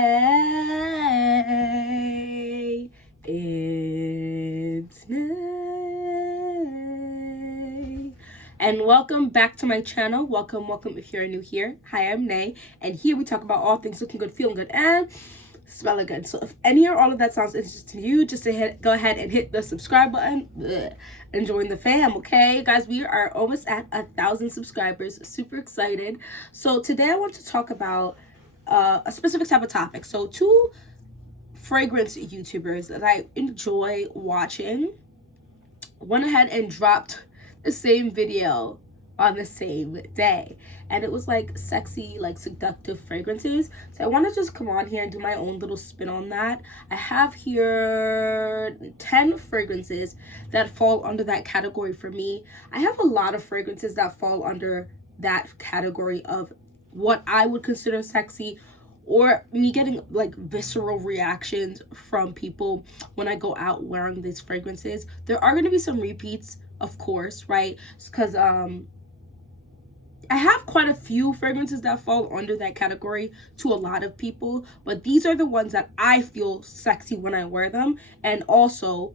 Nay, it's Nay. And welcome back to my channel. Welcome if you're new here. Hi, I'm Nay, and here we talk about all things looking good, feeling good, and smelling good. So if any or all of that sounds interesting to you, just go ahead and hit the subscribe button and join the fam. Okay, guys, we are almost at 1,000 subscribers. Super excited. So today I want to talk about a specific type of topic. So two fragrance YouTubers that I enjoy watching went ahead and dropped the same video on the same day, and it was like sexy, like seductive fragrances. So I want to just come on here and do my own little spin on that. I have here 10 fragrances that fall under that category for me. I have a lot of fragrances that fall under that category of what I would consider sexy, or me getting like visceral reactions from people when I go out wearing these fragrances. There are going to be some repeats, of course, right? Because I have quite a few fragrances that fall under that category to a lot of people, but these are the ones that I feel sexy when I wear them, and also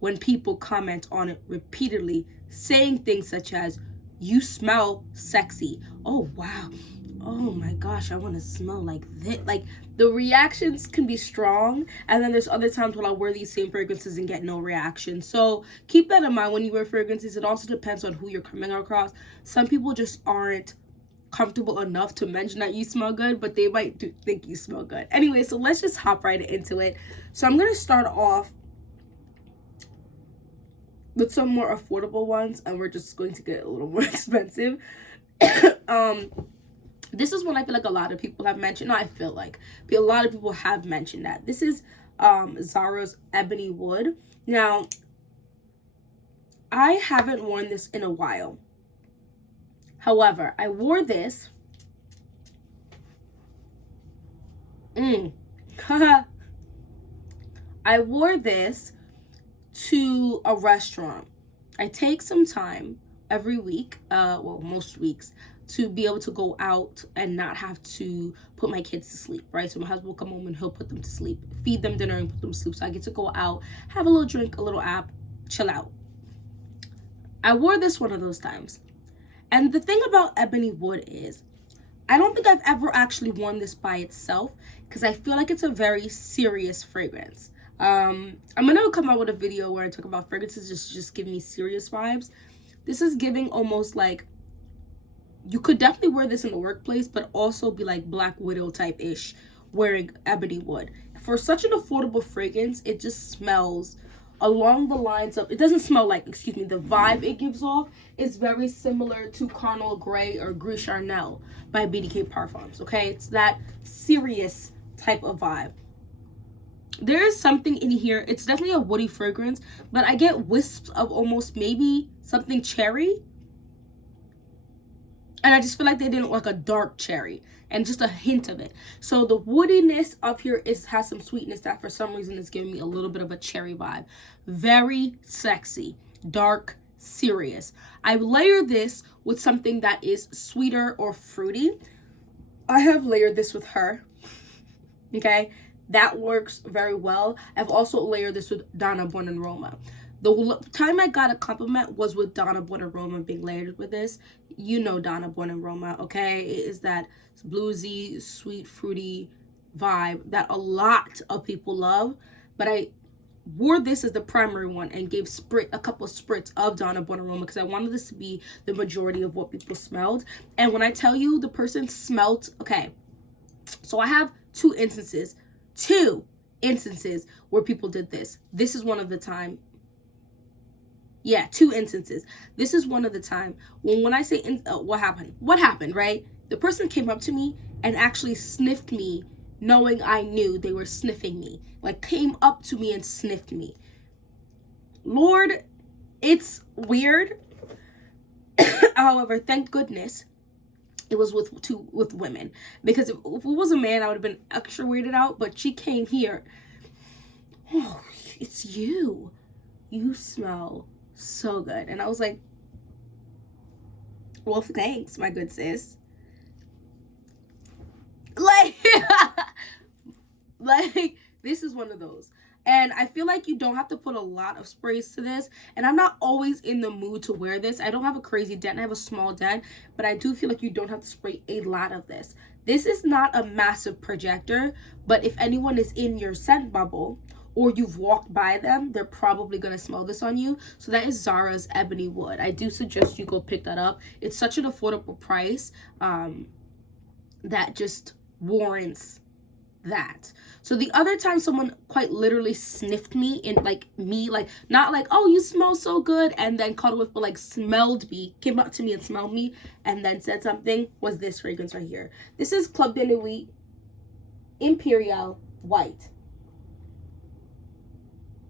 when people comment on it repeatedly, saying things such as, "You smell sexy. Oh, wow. Oh my gosh, I want to smell like this." Like, the reactions can be strong, and then there's other times when I'll wear these same fragrances and get no reaction. So keep that in mind when you wear fragrances. It also depends on who you're coming across. Some people just aren't comfortable enough to mention that you smell good, but they might think you smell good. Anyway, so let's just hop right into it. So I'm going to start off with some more affordable ones, and we're just going to get a little more expensive. This is one I feel like a lot of people have mentioned. No, I feel like a lot of people have mentioned that. This is Zara's Ebony Wood. Now, I haven't worn this in a while. However, I wore this. I wore this to a restaurant. I take some time every week, well, most weeks, to be able to go out and not have to put my kids to sleep, right? So my husband will come home and he'll put them to sleep, feed them dinner and put them to sleep. So I get to go out, have a little drink, a little app, chill out. I wore this one of those times. And the thing about Ebony Wood is, I don't think I've ever actually worn this by itself, because I feel like it's a very serious fragrance. I'm gonna come out with a video where I talk about fragrances just give me serious vibes. This is giving almost like, you could definitely wear this in the workplace, but also be like Black Widow type ish wearing Ebony Wood. For such an affordable fragrance, it just smells along the lines of, it doesn't smell like, excuse me, the vibe it gives off is very similar to Carnal Grey or Gris Charnel by BDK Parfums. Okay, it's that serious type of vibe. There is something in here. It's definitely a woody fragrance, but I get wisps of almost maybe something cherry. And I just feel like they didn't like a dark cherry and just a hint of it. So the woodiness up here has some sweetness that for some reason is giving me a little bit of a cherry vibe. Very sexy, dark, serious. I layer this with something that is sweeter or fruity. I have layered this with Her. Okay, that works very well. I've also layered this with Donna Buonarroma. The time I got a compliment was with Donna Buonarroma being layered with this. You know Donna Buonarroma, okay? It is that bluesy, sweet, fruity vibe that a lot of people love. But I wore this as the primary one and gave a couple of spritz of Donna Buonarroma because I wanted this to be the majority of what people smelled. And when I tell you the person smelled, okay, so I have two instances where people did this. This is one of the time. Yeah, two instances. This is one of the time when I say what happened, right? The person came up to me and actually sniffed me, knowing I knew they were sniffing me. Like, came up to me and sniffed me. Lord, it's weird. However, thank goodness it was with women, because if it was a man, I would have been extra weirded out. But she came here. Oh, it's you. You smell so good. And I was like, well, thanks, my good sis. Like, This is one of those. And I feel like you don't have to put a lot of sprays to this. And I'm not always in the mood to wear this. I don't have a crazy dent. I have a small dent. But I do feel like you don't have to spray a lot of this. This is not a massive projector. But if anyone is in your scent bubble or you've walked by them, they're probably going to smell this on you. So that is Zara's Ebony Wood. I do suggest you go pick that up. It's such an affordable price that just warrants that. So the other time someone quite literally sniffed me in like not like, oh, you smell so good, and then cuddled with, but like smelled me, came up to me and smelled me and then said something, was this fragrance right here. This is Club de Nuit Imperial White.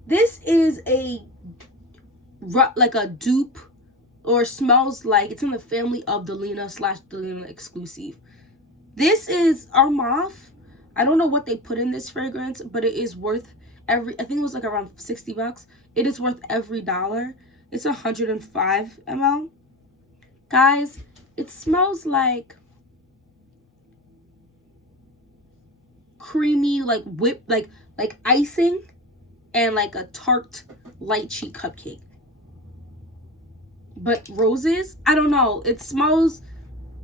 This is like a dupe, or smells like it's in the family of Delina/Delina exclusive. This is Armaf. I don't know what they put in this fragrance, but it is worth I think it was like around 60 bucks. It is worth every dollar. It's 105 ml. Guys, it smells like creamy, like whipped, like icing and like a tart lychee cupcake. But roses, I don't know. It smells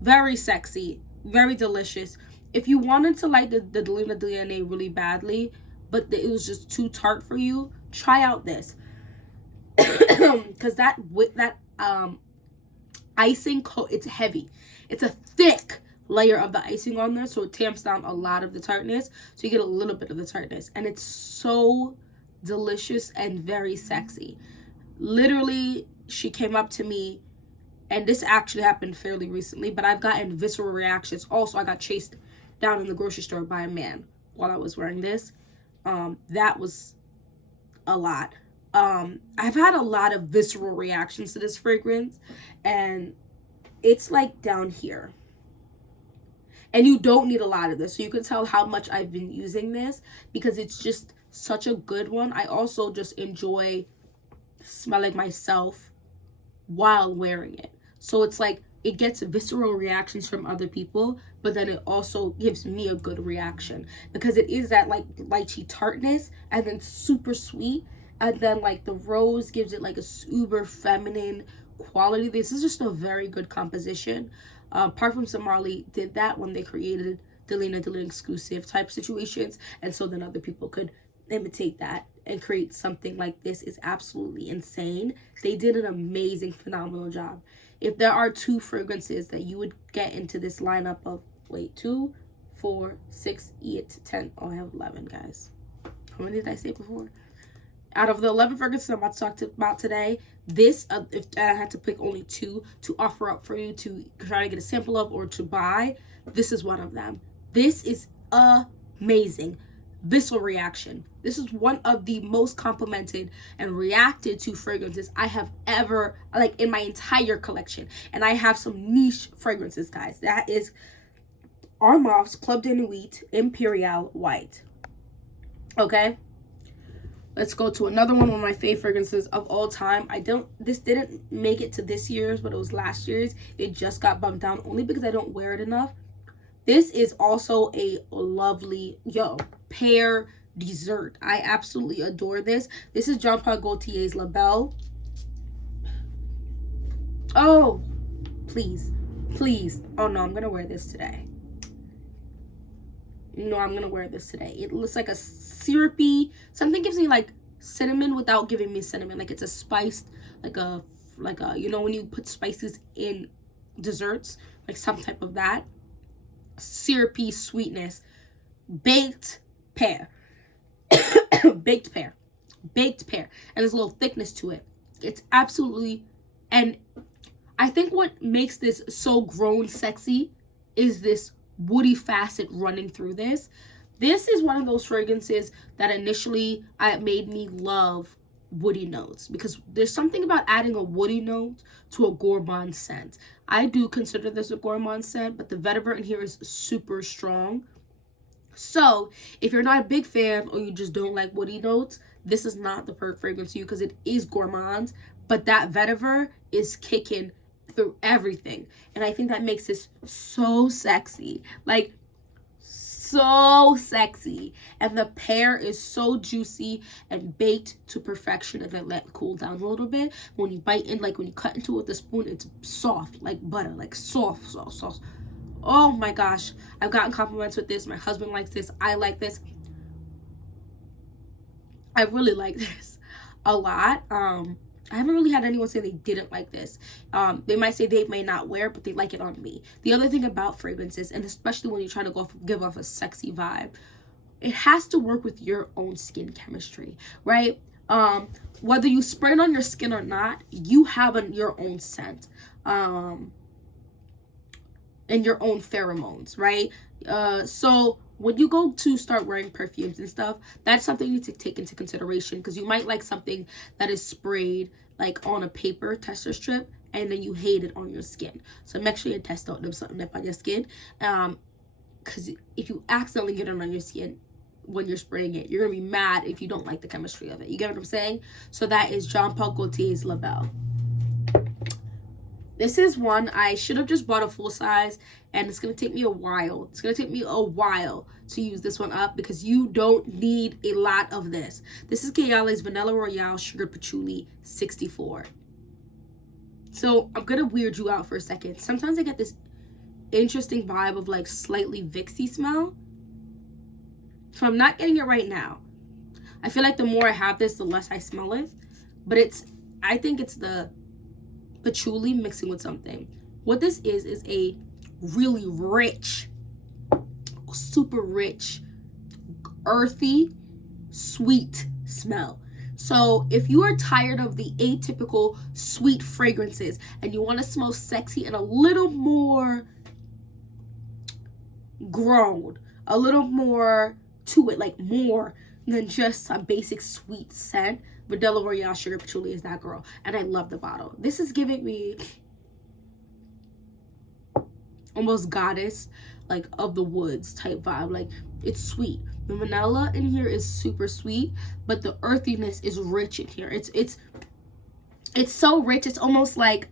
very sexy, very delicious. If you wanted to like the Delina DNA really badly, but it was just too tart for you, try out this. Because that icing coat, it's heavy. It's a thick layer of the icing on there, so it tamps down a lot of the tartness. So you get a little bit of the tartness. And it's so delicious and very sexy. Literally, she came up to me, and this actually happened fairly recently, but I've gotten visceral reactions. Also, I got chased down in the grocery store by a man while I was wearing this. That was a lot. I've had a lot of visceral reactions to this fragrance, and it's like down here. And you don't need a lot of this, so you can tell how much I've been using this because it's just such a good one. I also just enjoy smelling myself while wearing it. So it's like it gets visceral reactions from other people, but then it also gives me a good reaction because it is that like lychee tartness and then super sweet, and then like the rose gives it like a super feminine quality. This is just a very good composition. Parfums de Marly did that when they created Delina exclusive type situations, and so then other people could imitate that and create something like this. Is absolutely insane. They did an amazing, phenomenal job. If there are 2 fragrances that you would get into this lineup of, 2, 4, 6, 8, 10. Oh, I have 11, guys. How many did I say before? Out of the 11 fragrances I'm about to talk about today, this, if I had to pick only 2 to offer up for you to try to get a sample of or to buy, this is one of them. This is amazing. Visceral reaction. This is one of the most complimented and reacted to fragrances I have ever, like, in my entire collection. And I have some niche fragrances, guys. That is Armaf's Club de Nuit Imperial White. Okay, let's go to another one of my favorite fragrances of all time. This didn't make it to this year's, but it was last year's. It just got bumped down only because I don't wear it enough. This is also a lovely pear dessert. I absolutely adore this. This is Jean Paul Gaultier's La Belle. Oh, please. Oh no, I'm gonna wear this today. No, I'm gonna wear this today. It looks like a syrupy, something gives me like cinnamon without giving me cinnamon. Like it's a spiced, like a you know when you put spices in desserts, like some type of that. Syrupy sweetness. Baked pear. Baked pear. And there's a little thickness to it. It's absolutely, and I think what makes this so grown sexy is this woody facet running through this. This is one of those fragrances that initially made me love woody notes, because there's something about adding a woody note to a gourmand scent. I do consider this a gourmand scent, but the vetiver in here is super strong. So if you're not a big fan or you just don't like woody notes, this is not the perfect fragrance for you because it is gourmand, but that vetiver is kicking through everything. And I think that makes this so sexy. Like, so sexy, and the pear is so juicy and baked to perfection, and then let it cool down a little bit. When you bite in, like when you cut into it with a spoon, it's soft like butter, like soft. Oh my gosh, I've gotten compliments with this. My husband likes this. I like this. I really like this a lot. I haven't really had anyone say they didn't like this. They might say they may not wear it, but they like it on me. The other thing about fragrances, and especially when you're trying to give off a sexy vibe, it has to work with your own skin chemistry, right? Whether you spray it on your skin or not, you have your own scent, and your own pheromones, right? So when you go to start wearing perfumes and stuff, that's something you need to take into consideration, because you might like something that is sprayed like on a paper tester strip, and then you hate it on your skin. So make sure you test out something up on your skin, because if you accidentally get it on your skin when you're spraying it, you're gonna be mad if you don't like the chemistry of it. You get what I'm saying? So that is Jean Paul Gaultier's La Belle. This is one I should have just bought a full size, and it's going to take me a while. It's going to take me a while to use this one up, because you don't need a lot of this. This is Kayale's Vanilla Royale Sugar Patchouli 64. So I'm going to weird you out for a second. Sometimes I get this interesting vibe of like slightly Vixy smell. So I'm not getting it right now. I feel like the more I have this, the less I smell it. But I think it's the patchouli mixing with something. What this is a really rich, super rich, earthy, sweet smell. So if you are tired of the atypical sweet fragrances and you want to smell sexy and a little more grown, a little more to it, like more than just a basic sweet scent, Vanilla Royale Sugar Patchouli is that girl. And I love the bottle. This is giving me almost goddess, like of the woods type vibe. Like, it's sweet. The vanilla in here is super sweet, but the earthiness is rich in here. It's so rich. It's almost like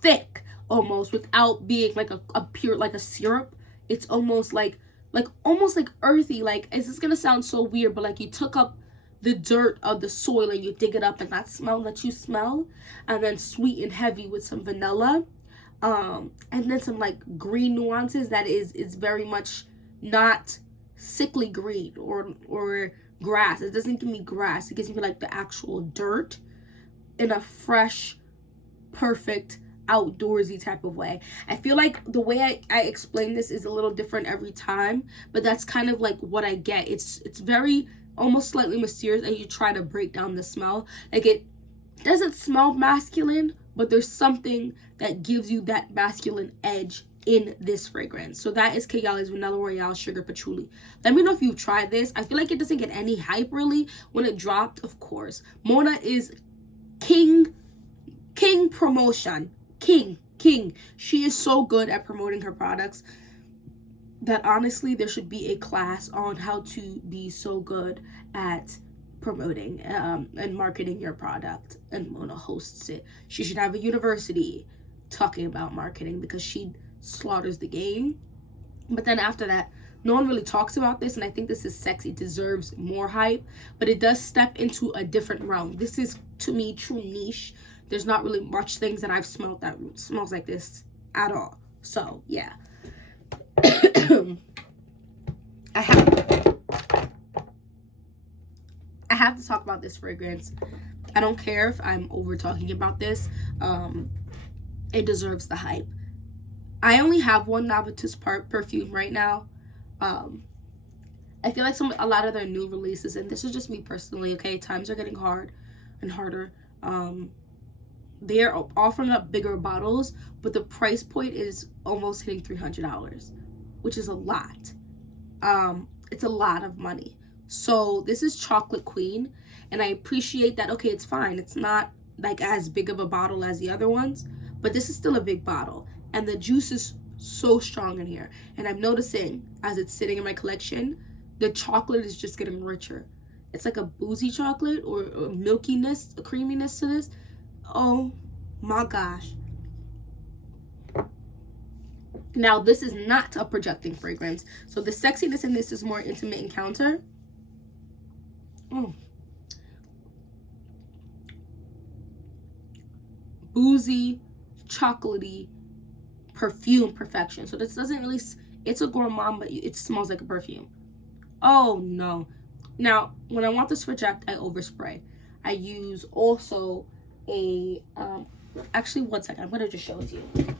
thick almost, without being like a pure, like a syrup. It's almost like almost like earthy. Like, it's just gonna sound so weird, but like you took up the dirt of the soil and you dig it up, and that smell that you smell, and then sweet and heavy with some vanilla, and then some like green nuances that is very much not sickly green or grass. It doesn't give me grass. It gives me like the actual dirt in a fresh, perfect, outdoorsy type of way. I feel like the way I explain this is a little different every time, but that's kind of like what I get. It's very almost slightly mysterious, and you try to break down the smell. Like, it doesn't smell masculine, but there's something that gives you that masculine edge in this fragrance. So that is Kayale's Vanilla Royale Sugar Patchouli. Let me know if you've tried this. I feel like it doesn't get any hype really when it dropped. Of course, Mona is king promotion. King. She is so good at promoting her products that honestly there should be a class on how to be so good at promoting and marketing your product, and Mona hosts it. She should have a university talking about marketing, because she slaughters the game. But then after that, no one really talks about this, and I think this is sexy. It deserves more hype, but it does step into a different realm. This is, to me, true niche. There's not really much things that I've smelled that smells like this at all. So yeah. I have to talk about this fragrance. I don't care if I'm over talking about this. It deserves the hype. I only have one Novitus perfume right now. I feel like a lot of their new releases, and this is just me personally, okay, times are getting hard and harder. They're offering up bigger bottles, but the price point is almost hitting $300, which is a lot. It's a lot of money. So this is Chocolate Queen, and I appreciate that. Okay, it's fine. It's not like as big of a bottle as the other ones, but this is still a big bottle, and the juice is so strong in here. And I'm noticing as it's sitting in my collection, the chocolate is just getting richer. It's like a boozy chocolate or a milkiness, a creaminess to this. Oh my gosh. Now, this is not a projecting fragrance. So the sexiness in this is more intimate encounter. Boozy, chocolatey, perfume perfection. So this doesn't really, it's a gourmand, but it smells like a perfume. Oh no. Now, when I want this to project, I overspray. I use also a, actually, one second, I'm gonna just show it to you.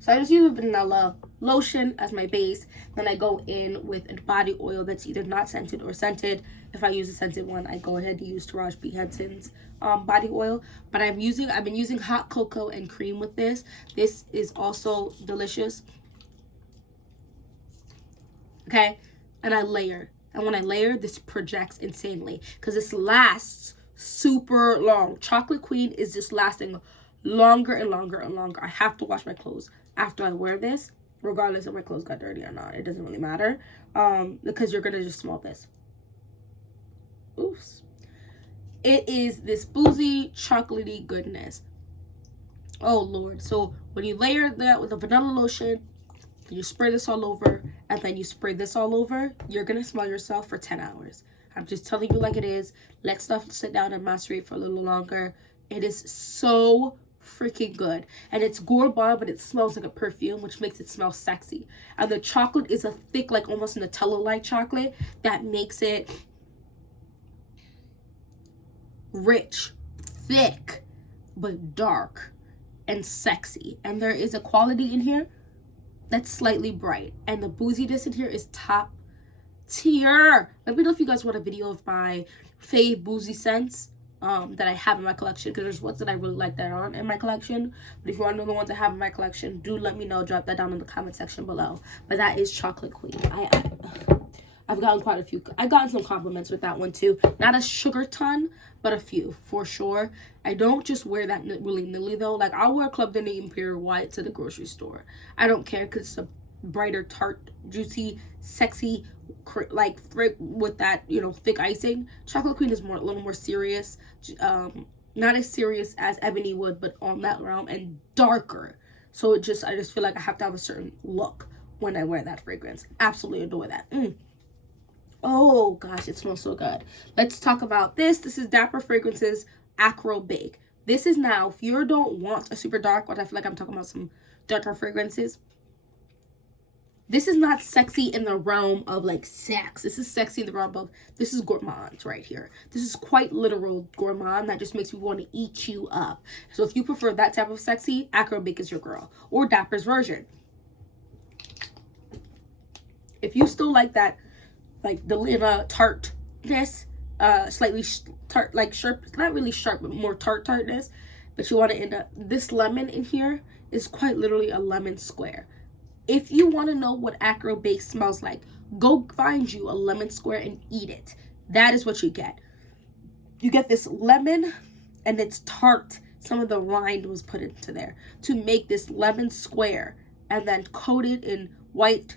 So I just use a vanilla lotion as my base. Then I go in with a body oil that's either not scented or scented. If I use a scented one, I go ahead and use Taraji P. Henson's body oil. But I've been using hot cocoa and cream with this. This is also delicious. Okay, and I layer. And when I layer, this projects insanely because this lasts super long. Chocolate Queen is just lasting longer and longer and longer. I have to wash my clothes after I wear this, regardless if my clothes got dirty or not. It doesn't really matter, because you're gonna just smell this. Oops. It is this boozy, chocolatey goodness. Oh Lord. So when you layer that with a vanilla lotion, you spray this all over, and then you spray this all over, you're gonna smell yourself for 10 hours. I'm just telling you like it is. Let stuff sit down and macerate for a little longer. It is so freaking good, and it's gourmand, but it smells like a perfume, which makes it smell sexy. And the chocolate is a thick, like almost Nutella-like chocolate that makes it rich, thick, but dark and sexy. And there is a quality in here that's slightly bright, and the booziness in here is top tier. Let me know if you guys want a video of my fave boozy scents that I have in my collection, because there's ones that I really like that aren't in my collection. But if you want to know the ones I have in my collection, do let me know. Drop that down in the comment section below. But that is Chocolate Queen. I've gotten quite a few. I've gotten some compliments with that one too. Not a sugar ton, but a few for sure. I don't just wear that willy-nilly though. Like, I'll wear Club de Nate Imperial White to the grocery store. I don't care because it's a brighter, tart, juicy, sexy, like with that, you know, thick icing. Chocolate Queen is a little more serious. Not as serious as Ebony Wood, but on that realm, and darker. So I just feel like I have to have a certain look when I wear that fragrance. Absolutely adore that. Oh gosh, it smells so good. Let's talk about this. This is Dapper Fragrances Acro Bake. This is now, if you don't want a super dark, but I feel like I'm talking about some darker fragrances, this is not sexy in the realm of like sex. This is sexy in the realm of, this is gourmand right here. This is quite literal gourmand that just makes me want to eat you up. So if you prefer that type of sexy, Acro Bake is your girl, or Dapper's version. If you still like that, like the tartness, slightly tart, like sharp, not really sharp, but more tartness, but you want to end up, this lemon in here is quite literally a lemon square. If you want to know what Acro Bake smells like, go find you a lemon square and eat it. That is what you get. You get this lemon, and it's tart. Some of the rind was put into there to make this lemon square, and then coat it in white,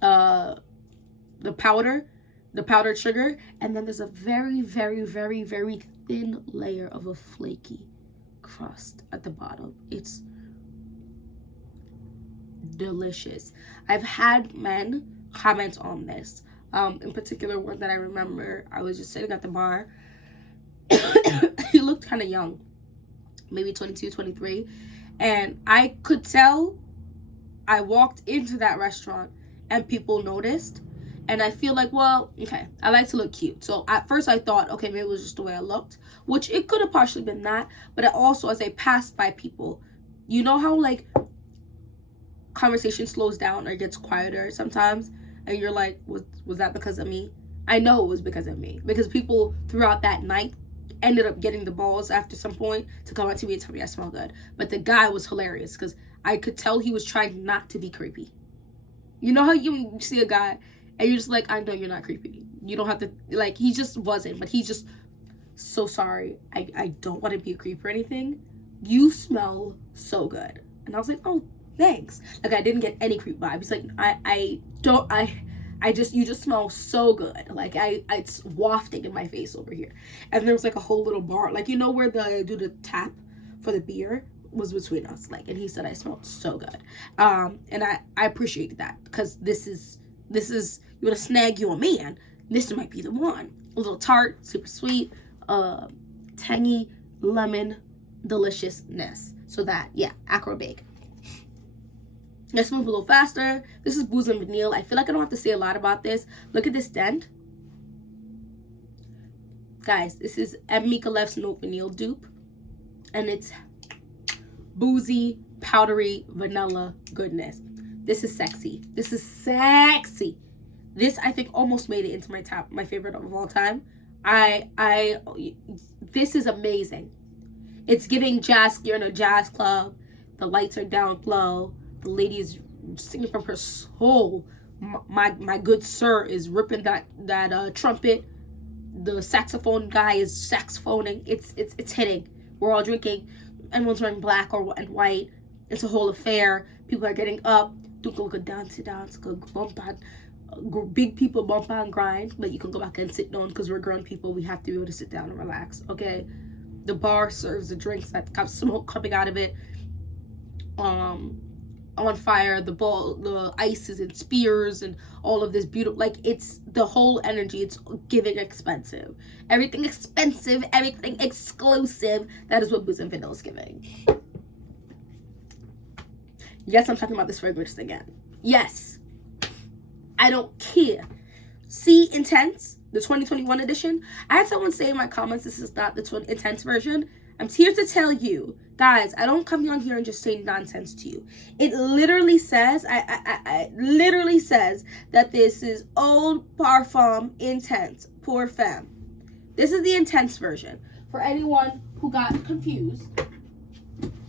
the powdered sugar, and then there's a very, very, very, very thin layer of a flaky crust at the bottom. It's delicious. I've had men comment on this. In particular, one that I remember, I was just sitting at the bar. He looked kind of young, maybe 22, 23, and I could tell. I walked into that restaurant and people noticed, and I feel like, well, okay, I like to look cute. So at first I thought, okay, maybe it was just the way I looked, which it could have partially been that, but it also, as I passed by people, you know how like conversation slows down or gets quieter sometimes, and you're like, was that because of me? I know it was because of me, because people throughout that night ended up getting the balls after some point to come up to me and tell me I smell good. But the guy was hilarious because I could tell he was trying not to be creepy. You know how you see a guy and you're just like, I know you're not creepy. You don't have to, like, he just wasn't, but he's just, so sorry. I don't want to be a creep or anything. You smell so good. And I was like, oh, thanks. Like, I didn't get any creep vibes. Like, You just smell so good. Like it's wafting in my face over here. And there was like a whole little bar, like, you know, where they do the tap for the beer was between us. Like, and he said I smelled so good. And I appreciated that, because this is, you want to snag you a man, this might be the one. A little tart, super sweet, tangy, lemon deliciousness. So that, yeah, acro bake. Let's move a little faster. This is Booze and Vanille. I feel like I don't have to say a lot about this. Look at this dent. Guys, this is M. Mikalev's Note Vanille dupe. And it's boozy, powdery, vanilla goodness. This is sexy. This is sexy. This, I think, almost made it into my favorite of all time. This is amazing. It's giving jazz. You're in a jazz club. The lights are down low. The lady is singing from her soul. My good sir is ripping that trumpet. The saxophone guy is saxophoning. It's hitting. We're all drinking. Everyone's wearing black and white. It's a whole affair. People are getting up. Do go dance, go bump on. Big people bump and grind, but you can go back and sit down, because we're grown people. We have to be able to sit down and relax. Okay. The bar serves the drinks that have smoke coming out of it. On fire, the ice is in spears, and all of this beautiful, like, it's the whole energy. It's giving expensive, everything exclusive. That is what Booze and Vanille is giving. Yes, I'm talking about this fragrance again. Yes, I don't care. See Intense, the 2021 edition. I had someone say in my comments this is not the Intense version. I'm here to tell you, guys, I don't come on here and just say nonsense to you. It literally says, I literally says that this is Eau Parfum Intense Pour Femme. This is the Intense version. For anyone who got confused,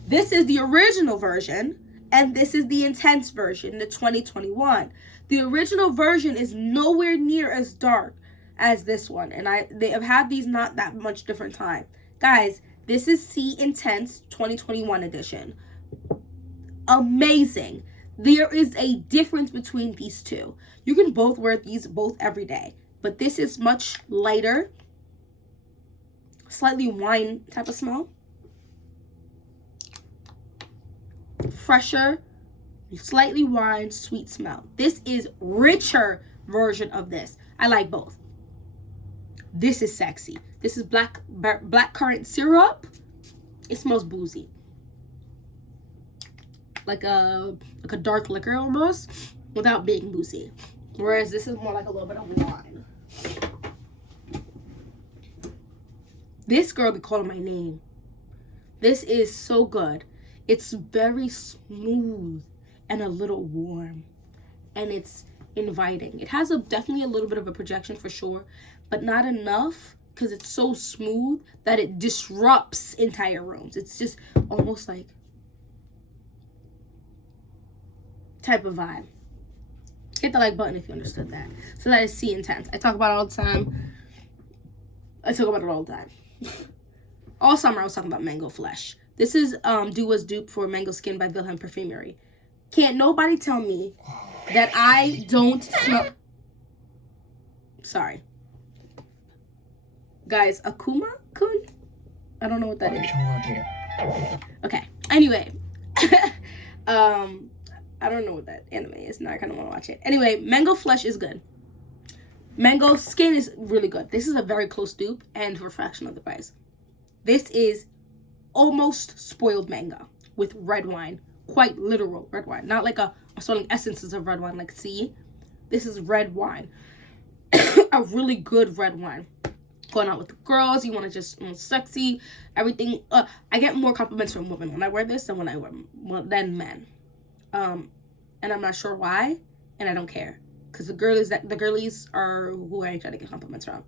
this is the original version, and this is the Intense version, the 2021. The original version is nowhere near as dark as this one, and they have had these not that much different time. Guys, this is C Intense 2021 edition. Amazing. There is a difference between these two. You can both wear these both every day, but this is much lighter, slightly wine type of smell. Fresher, slightly wine, sweet smell. This is richer version of this. I like both. This is sexy. This is black currant syrup. It smells boozy, like a dark liquor almost, without being boozy. Whereas this is more like a little bit of wine. This girl be calling my name. This is so good. It's very smooth and a little warm, and it's inviting. It has definitely a little bit of a projection for sure, but not enough, because it's so smooth that it disrupts entire rooms. It's just almost like type of vibe. Hit the like button if you understood that. So that is C Intense. I talk about it all the time. All summer I was talking about Mango Flesh. This is Dua's dupe for Mango Skin by Wilhelm Perfumery. Can't nobody tell me that I don't smell. Sorry. Guys, Akuma-kun? I don't know what that is. Okay. Anyway. I don't know what that anime is. Now I kind of want to watch it. Anyway, Mango Flesh is good. Mango Skin is really good. This is a very close dupe and for a fraction of the price. This is almost spoiled mango with red wine. Quite literal red wine. Not like I'm selling essences of red wine. Like, see? This is red wine. A really good red wine. Going out with the girls, you want to just sexy, everything. I get more compliments from women when I wear this than than men. And I'm not sure why, and I don't care, because the girlies are who I try to get compliments from.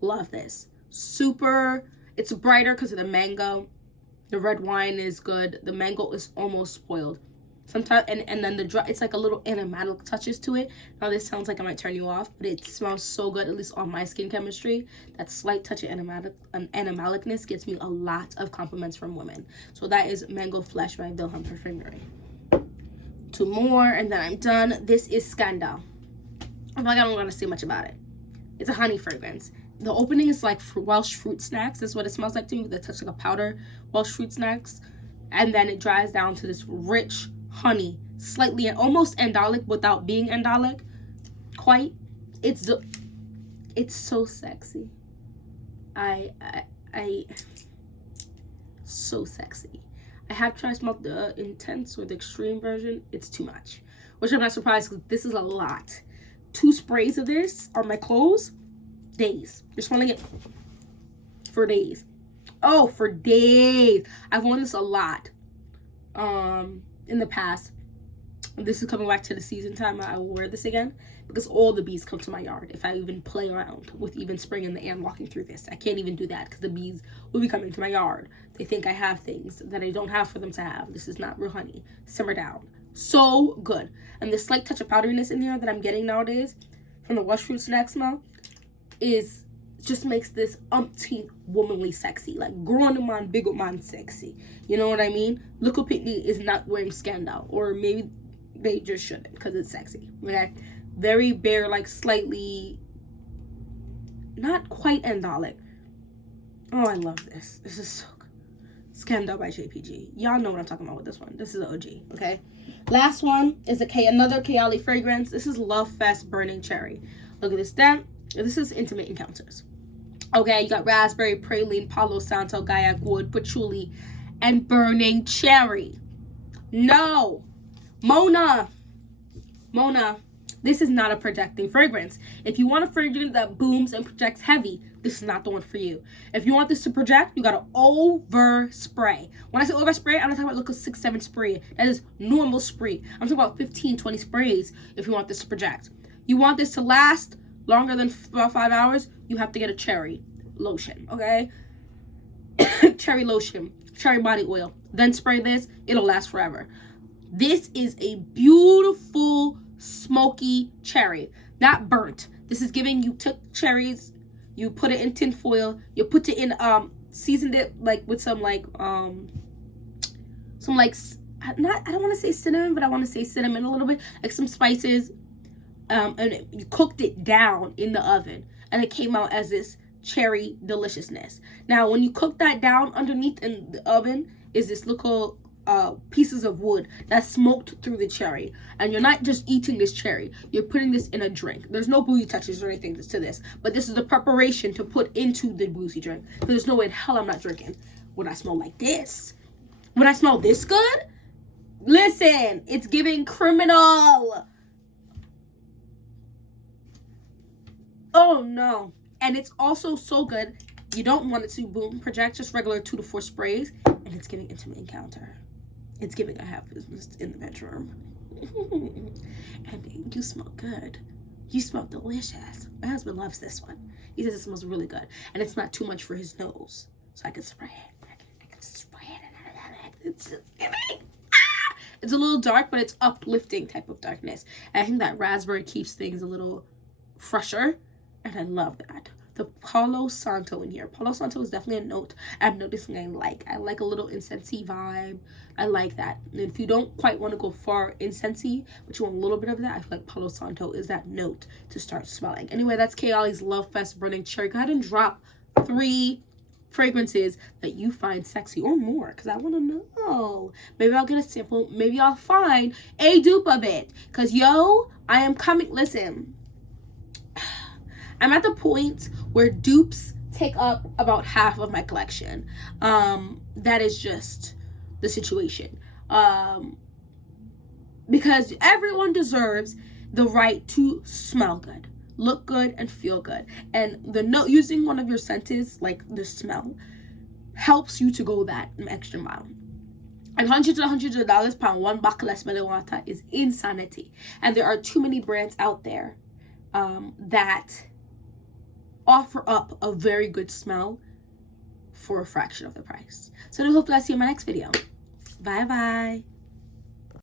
Love this. Super. It's brighter because of the mango. The red wine is good. The mango is almost spoiled. Sometimes, and then the dry, it's like a little animalic touches to it. Now this sounds like it might turn you off, but it smells so good, at least on my skin chemistry. That slight touch of animalicness gets me a lot of compliments from women. So that is Mango Flesh by Wilhelm Perfumery. Two more, and then I'm done. This is Scandal. I feel like I don't want to say much about it. It's a honey fragrance. The opening is like Welsh fruit snacks. That's what it smells like to me, with a touch like a powder Welsh fruit snacks. And then it dries down to this rich honey, slightly almost andalic without being andalic. Quite. It's so sexy. So sexy. I have tried smoked the intense or the extreme version. It's too much, which I'm not surprised because this is a lot. 2 sprays of this on my clothes, days. You're smelling it for days. Oh, for days. I've worn this a lot in the past. This is coming back to the season time. I will wear this again because all the bees come to my yard if I even play around with even spraying in the air and walking through this. I can't even do that because the bees will be coming to my yard. They think I have things that I don't have for them to have. This is not real honey. Simmer down. So good. And the slight touch of powderiness in here that I'm getting nowadays from the Welsh fruit snack smell is just makes this umpteen womanly sexy. Like grown man, big man sexy. You know what I mean? Little Pitney is not wearing scandal, or maybe they just shouldn't because it's sexy. Okay? Very bare, like slightly not quite andalic. Oh, I love this. This is so good. Scandal by JPG. Y'all know what I'm talking about with this one. This is an OG, okay? Last one is another Kayali fragrance. This is Love Fest Burning Cherry. Look at this. This is Intimate Encounters. Okay, you got raspberry, praline, Palo Santo, Gaiac wood, patchouli, and burning cherry. No, Mona, this is not a projecting fragrance. If you want a fragrance that booms and projects heavy, this is not the one for you. If you want this to project, you gotta overspray. When I say overspray, I'm not talking about look at 6-7 spray. That is normal spray. I'm talking about 15-20 sprays if you want this to project. You want this to last longer than about 5 hours, you have to get a cherry lotion, okay? Cherry lotion, cherry body oil. Then spray this, it'll last forever. This is a beautiful smoky cherry, not burnt. This is giving, you took cherries, you put it in tin foil, you put it in seasoned it like with some like I don't want to say cinnamon, but I want to say cinnamon a little bit, like some spices, and you cooked it down in the oven, and it came out as this cherry deliciousness. Now when you cook that down, underneath in the oven is this little pieces of wood that smoked through the cherry, and you're not just eating this cherry, you're putting this in a drink. There's no boozy touches or anything to this, but this is the preparation to put into the boozy drink. There's no way in hell I'm not drinking when I smell like this. When I smell this good, listen, it's giving criminal. Oh no. And it's also so good, you don't want it to boom project, just regular 2 to 4 sprays, and it's giving Intimate Encounter. It's giving I have business in the bedroom. And you smell good. You smell delicious. My husband loves this one. He says it smells really good. And it's not too much for his nose. So I can spray it. I can spray it. It's just giving. Ah! It's a little dark, but it's uplifting type of darkness. And I think that raspberry keeps things a little fresher. And I love that. The Palo Santo in here. Palo Santo is definitely a note I'm noticing I like. I like a little incensey vibe. I like that. And if you don't quite want to go far incensey, but you want a little bit of that, I feel like Palo Santo is that note to start smelling. Anyway, that's Kayali's Love Fest Burning Cherry. Go ahead and drop 3 fragrances that you find sexy, or more, because I want to know. Maybe I'll get a sample. Maybe I'll find a dupe of it. Because, yo, I am coming. Listen. I'm at the point where dupes take up about half of my collection. That is just the situation. Because everyone deserves the right to smell good, look good, and feel good. And using one of your senses, like the smell, helps you to go that extra mile. And hundreds of dollars per one bottle of smelling water is insanity. And there are too many brands out there that offer up a very good smell for a fraction of the price. So I hope to see you in my next video. Bye bye.